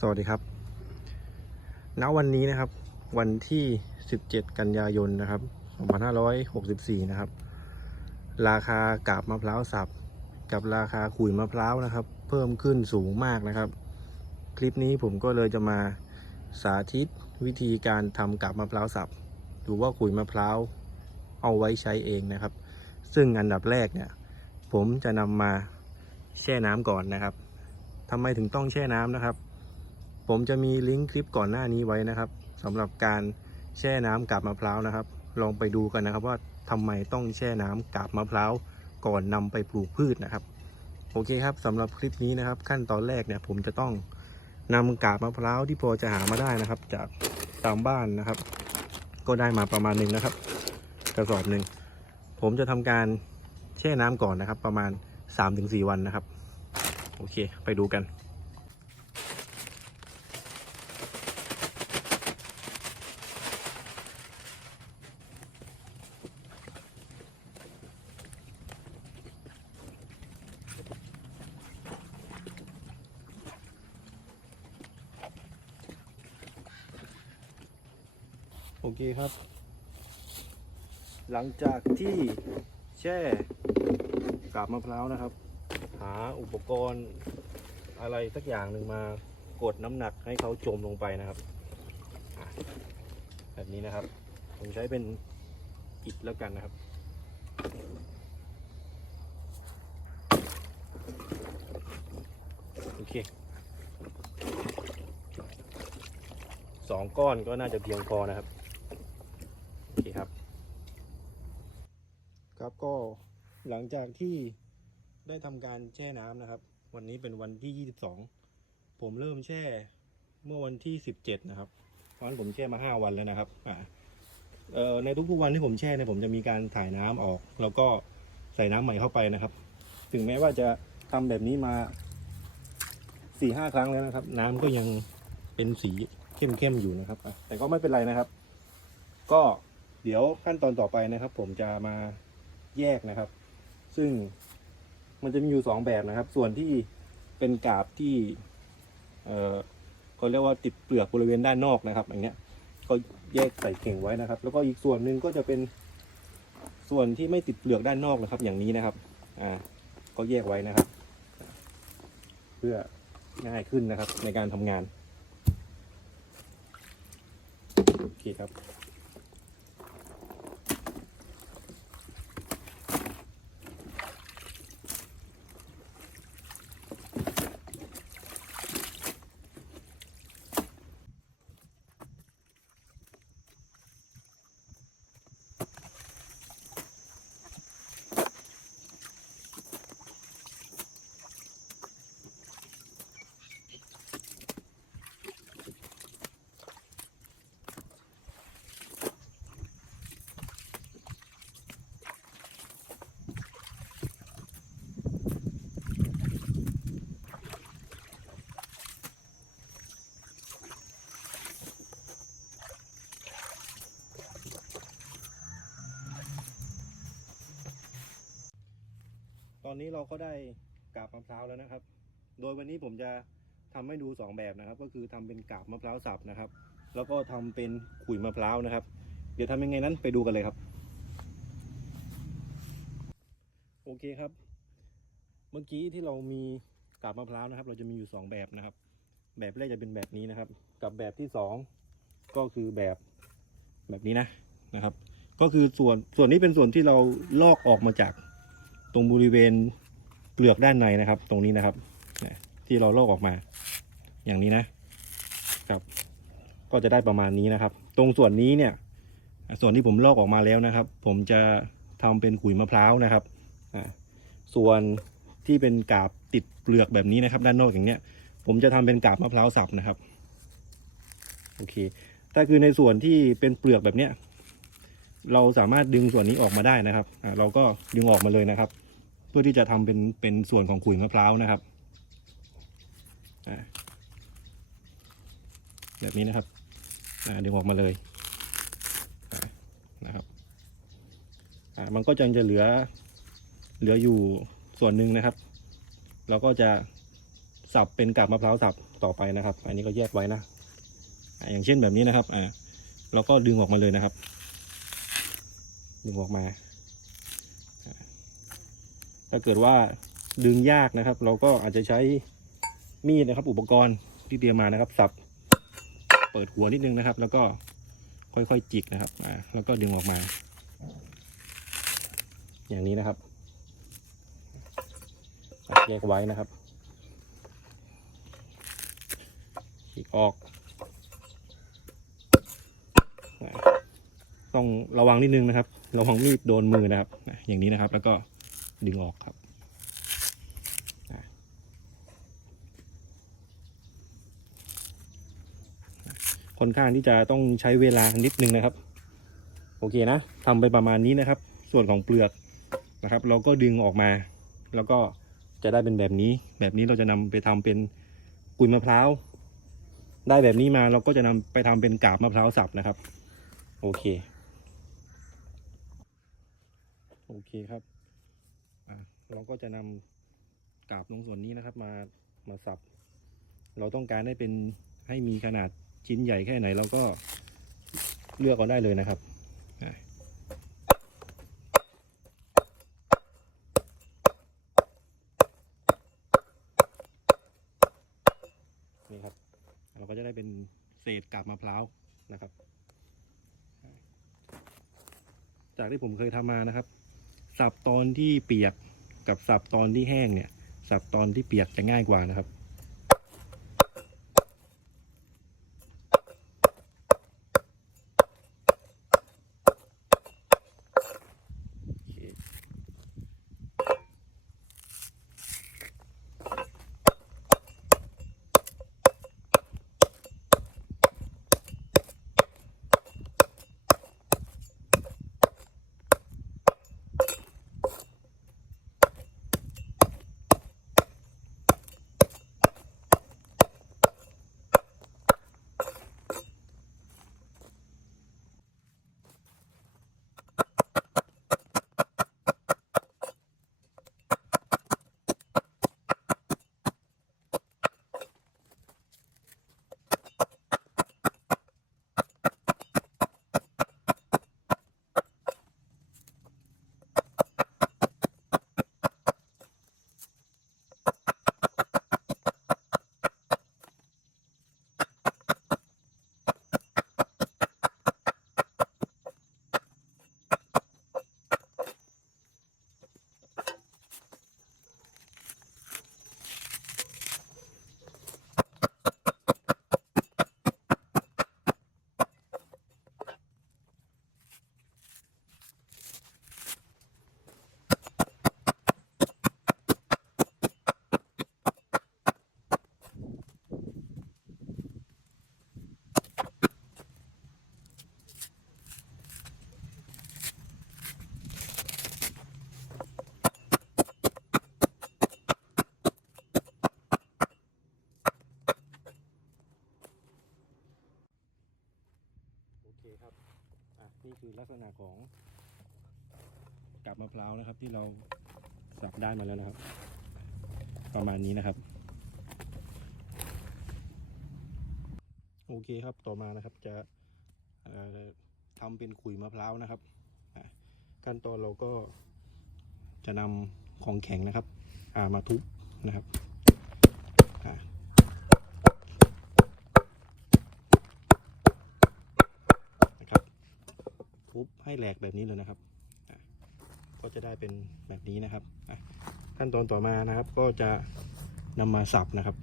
สวัสดีครับ ณ วันนี้นะครับ วันที่ 17 กันยายนนะครับ 2564 นะครับ ราคากาบมะพร้าวสับ กับราคาขุยมะพร้าวนะครับ เพิ่มขึ้นสูงมากนะครับ คลิปนี้ผมก็เลยจะมาสาธิตวิธีการทำกาบมะพร้าวสับ หรือว่าขุยมะพร้าวเอาไว้ใช้เองนะครับ ซึ่งอันดับแรกเนี่ย ผมจะนำมาแช่น้ำก่อนนะครับทำไมถึงต้องแช่น้ำนะครับ ผมจะมีลิงก์คลิปก่อนหน้านี้ไว้นะครับสำหรับการแช่น้ำกาบมะพร้าวนะครับ ลองไปดูกันนะครับว่าทำไมต้องแช่น้ำกาบมะพร้าวก่อนนำไปปลูกพืชนะครับ โอเคครับสำหรับคลิปนี้นะครับ ขั้นตอนแรกเนี่ยผมจะต้องนำกาบมะพร้าวที่พอจะหามาได้นะครับ จากตามบ้านนะครับ ก็ได้มาประมาณหนึ่งนะครับกระสอบหนึ่งผมจะทำการแช่น้ำก่อนนะครับ ประมาณ 3-4 วันนะครับ โอเค ไปดูกัน โอเคครับ หลังจากที่แช่กาบมะพร้าวนะครับ หาอุปกรณ์อะไรสักอย่างหนึ่งมากดน้ำหนักให้เขาจมลงไปนะครับ แบบนี้นะครับ ผมใช้เป็นอิฐแล้วกันนะครับโอเคสองก้อนก็น่าจะเพียงพอนะครับ โอเคครับ ครับก็หลั งจากที่ได้ทำการแช่น้ำนะครับ วันนี้เป็นวันที่ 22 ผมเริ่มแช่เมื่อวันที่ 17 นะครับเพราะฉะนั้นผมแช่มา 5 วันแล้วนะครับอ่าเอ่อในทุกๆวันที่ผมแช่เนี่ยผมจะมีการถ่ายน้ำออก แล้วก็ใส่น้ำใหม่เข้าไปนะครับ ถึงแม้ว่าจะทำแบบนี้มา4-5ครั้งแล้วนะครับ น้ำก็ยังเป็นสีเข้มๆอยู่นะครับอะแต่ก็ไม่เป็นไรนะครับ ก็เดี๋ยวขั้นตอนต่อไปนะครับ ผมจะมาแยกนะครับ ซึ่งมันจะมีอยู่สองแบบนะครับ ส่วนที่เป็นกาบที่เอ่อเขาเรียกว่าติดเปลือกบริเวณด้านนอกนะครับอย่างเงี้ยก็แยกใส่เข่งไว้นะครับ แล้วก็อีกส่วนหนึ่งก็จะเป็นส่วนที่ไม่ติดเปลือกด้านนอกนะครับ อย่างนี้นะครับอ่าก็แยกไว้นะครับ เพื่อง่ายขึ้นนะครับในการทำงานโอเคครับ อนนี้เราก็ได้กาบมะพร้าวแล้วนะครับ โดยวันนี้ผมจะทำให้ดูสองแบบนะครับ ก็คือทำเป็นกาบมะพร้าวสับนะครับ แล้วก็ทำเป็นขุยมะพร้าวนะครับ เดี๋ยวทำยังไงนั้นไปดูกันเลยครับ โอเคครับ เมื่อกี้ที่เรามีกาบมะพร้าวนะครับ เราจะมีอยู่สองแบบนะครับ แบบแรกจะเป็นแบบนี้นะครับ กับแบบที่สองก็คือแบบแบบนี้นะนะครับ ก็คือส่วนส่วนนี้เป็นส่วนที่เราลอกออกมาจาก ตรงบริเวณเปลือกด้านในนะครับ ตรงนี้นะครับที่เราลอกออกมา อย่างนี้นะครับ ก็จะได้ประมาณนี้นะครับ ตรงส่วนนี้เนี่ย ส่วนที่ผมลอกออกมาแล้วนะครับ ผมจะทำเป็นขุยมะพร้าวนะครับส่วนที่เป็นกาบติดเปลือกแบบนี้นะครับ ด้านนอกอย่างเนี้ย ผมจะทำเป็นกาบมะพร้าวสับนะครับโอเคถ้าคือในส่วนที่เป็นเปลือกแบบเนี้ยเราสามารถดึงส่วนนี้ออกมาได้นะครับเราก็ดึงออกมาเลยนะครับ พื่อที่จะทำเป็นเป็นส่วนของขุยมะพร้าวนะครับแบบนี้นะครับดึงออกมาเลยนะครับมันก็จะจะเหลือเหลืออยู่ส่วนหนึ่งนะครับ เราก็จะสับเป็นกาบมะพร้าวสับต่อไปนะครับ อันนี้ก็แยกไว้นะอย่างเช่นแบบนี้นะครับอ่าเราก็ดึงออกมาเลยนะครับ ดึงออกมา ถ้าเกิดว่าดึงยากนะครับ เราก็อาจจะใช้มีดนะครับ อุปกรณ์ที่เตรียมมานะครับ สับ เปิดหัวนิดนึงนะครับ แล้วก็ค่อยๆจิกนะครับอ่าแล้วก็ดึงออกมา อย่างนี้นะครับแยกไว้นะครับฉีกออก ต้องระวังนิดนึงนะครับ ระวังมีดโดนมือนะครับ อย่างนี้นะครับ แล้วก็ ดึงออกครับค่อนข้างที่จะต้องใช้เวลานิดนึงนะครับ โอเคนะทำไปประมาณนี้นะครับ ส่วนของเปลือกนะครับ เราก็ดึงออกมา แล้วก็จะได้เป็นแบบนี้ แบบนี้เราจะนำไปทำเป็นกุยมะพร้าวได้แบบนี้มาเราก็จะนำไปทำเป็นกาบมะพร้าวสับนะครับ โอเค โอเคครับ เราก็จะนำกาบตรงส่วนนี้นะครับมามาสับ เราต้องการให้เป็นให้มีขนาดชิ้นใหญ่แค่ไหน เราก็เลือกเอาได้เลยนะครับนี่ครับ เราก็จะได้เป็นเศษกาบมะพร้าวนะครับ จากที่ผมเคยทำมานะครับ สับตอนที่เปียก กับสับตอนที่แห้งเนี่ยสับตอนที่เปียกจะง่ายกว่านะครับ คือลักษณะของกาบมะพร้าวนะครับ ที่เราสับได้มาแล้วนะครับ ประมาณนี้นะครับ โอเคครับต่อมานะครับจะเอ่อทำเป็นขุยมะพร้าวนะครับขั้นตอนเราก็จะนำของแข็งนะครับอ่ามาทุบนะครับอะ นะครับ ทุบให้แหลกแบบนี้เลยนะครับก็จะได้เป็นแบบนี้นะครับขั้นตอนต่อมานะครับก็จะนำมาสับนะครับ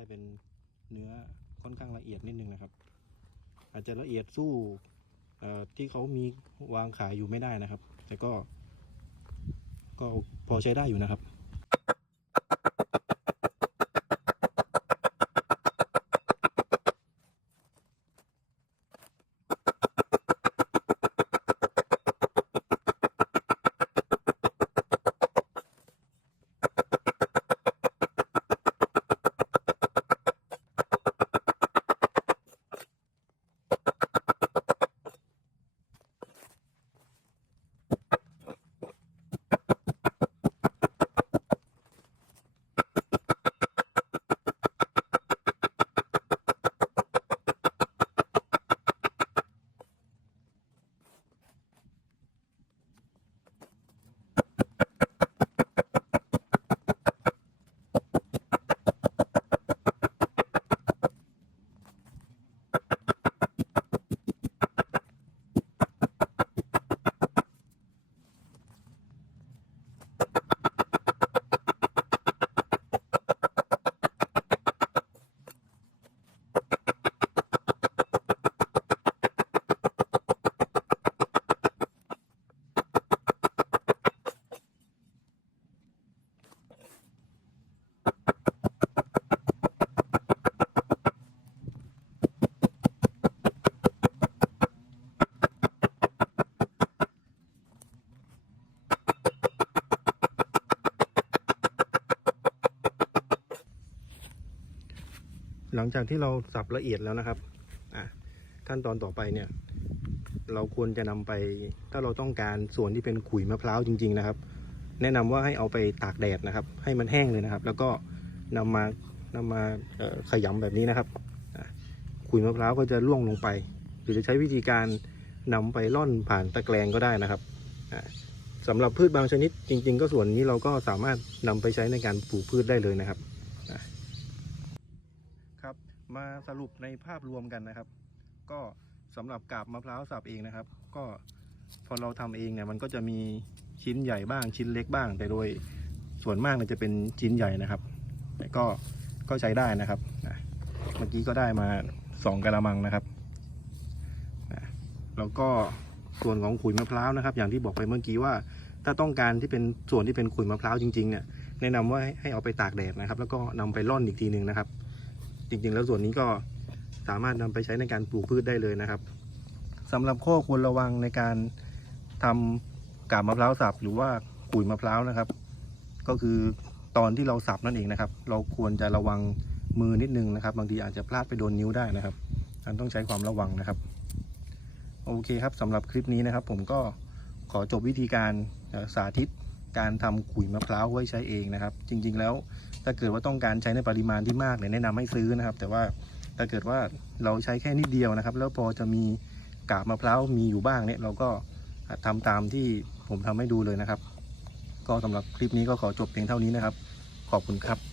เราก็จะได้เป็นเนื้อค่อนข้างละเอียดนิดนึงนะครับ อาจจะละเอียดสู้ที่เขามีวางขายอยู่ไม่ได้นะครับ แต่ก็ ก็พอใช้ได้อยู่นะครับ งจากที่เราสับละเอียดแล้วนะครับอะขั้นตอนต่อไปเนี่ย เราควรจะนำไป ถ้าเราต้องการส่วนที่เป็นขุยมะพร้าวจริง ๆ นะครับ แนะนำว่าให้เอาไปตากแดดนะครับ ให้มันแห้งเลยนะครับ แล้วก็นำมานำมาขยำแบบนี้นะครับขุยมะพร้าวก็จะร่วงลงไป หรือจะใช้วิธีการนำไปล่อนผ่านตะแกรงก็ได้นะครับอะสำหรับพืชบางชนิดจริง ๆ ก็ส่วนนี้เราก็สามารถนำไปใช้ในการปลูกพืชได้เลยนะครับ มาสรุปในภาพรวมกันนะครับ ก็สำหรับกาบมะพร้าวสับเองนะครับ ก็พอเราทำเองเนี่ยมันก็จะมีชิ้นใหญ่บ้างชิ้นเล็กบ้าง แต่โดยส่วนมากเนี่ยจะเป็นชิ้นใหญ่นะครับแต่ก็ก็ใช้ได้นะครับเมื่อกี้ก็ได้มาสองกะละมังนะครับแล้วก็ส่วนของขุยมะพร้าวนะครับ อย่างที่บอกไปเมื่อกี้ว่า ถ้าต้องการที่เป็นส่วนที่เป็นขุยมะพร้าวจริงๆเนี่ยแนะนำว่าให้ให้เอาไปตากแดดนะครับ แล้วก็นำไปร่อนอีกทีหนึ่งนะครับ จริง ๆ แล้วส่วนนี้ก็สามารถนำไปใช้ในการปลูกพืชได้เลยนะครับสำหรับข้อควรระวังในการทำกาบมะพร้าวสับหรือว่าขุยมะพร้าวนะครับ ก็คือตอนที่เราสับนั่นเองนะครับ เราควรจะระวังมือนิดนึงนะครับ บางทีอาจจะพลาดไปโดนนิ้วได้นะครับอันต้องใช้ความระวังนะครับ โอเคครับสำหรับคลิปนี้นะครับ ผมก็ขอจบวิธีการสาธิต การทำขุยมะพร้าวไว้ใช้เองนะครับ จริง ๆ แล้วถ้าเกิดว่าต้องการใช้ในปริมาณที่มากเนี่ยแนะนำให้ซื้อนะครับ แต่ว่าถ้าเกิดว่าเราใช้แค่นิดเดียวนะครับ แล้วพอจะมีกาบมะพร้าวมีอยู่บ้างเนี่ยเราก็ทำตามที่ผมทำให้ดูเลยนะครับ ก็สำหรับคลิปนี้ก็ขอจบเพียงเท่านี้นะครับ ขอบคุณครับ